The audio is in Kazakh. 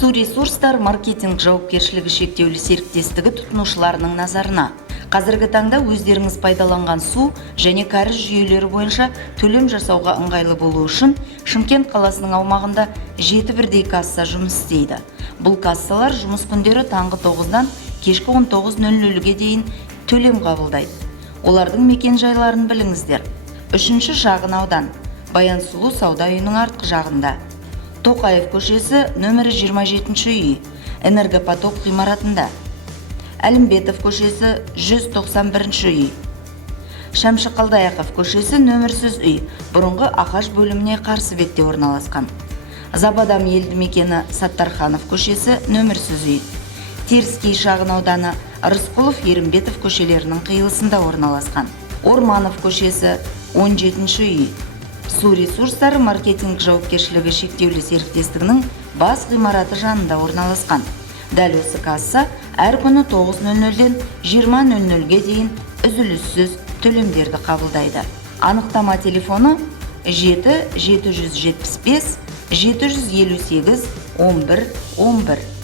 Су ресурстар маркетинг жауапкершілігі шектеулі серіктестігі тұтынушыларының назарына. Қазіргі таңда өздеріңіз пайдаланған су және кәріз жүйелері бойынша төлем жасауға ыңғайлы болу үшін Шымкент қаласының аумағында 7 бірдей касса жұмыс істейді. Бұл кассалар жұмыс күндері таңғы 9-дан кешкі 19:00-ге дейін төлем қабылдайды. Олардың мекен жайларын біліңіздер. 3-ші шағын аудан, Баян Сұлу сауда үйінің артқы жағында. Тоқаев көшесі, нөмірі 27-ші үй, Энергопоток ғимаратында. Әлімбетов көшесі, 191-ші үй. Шәмші Қалдаяқов көшесі, нөмірсіз үй, бұрынғы Ақаш бөліміне қарсы бетте орналасқан. Забадам елді мекені Саттарханов көшесі, нөмірсіз үй. Теріскей шағын ауданы Рысқұлов Ерімбетов көшелерінің қиылысында орналасқан. Орманов көшесі, 17-ші үй. Су ресурстары маркетинг жауапкершілігі шектеулі серіктестігінің бас ғимараты жанында орналасқан. Дәл осы касса әр күні 9:00-ден 20:00-ге дейін үзіліссіз төлемдерді қабылдайды. Анықтама телефоны 7 775 758 11 11.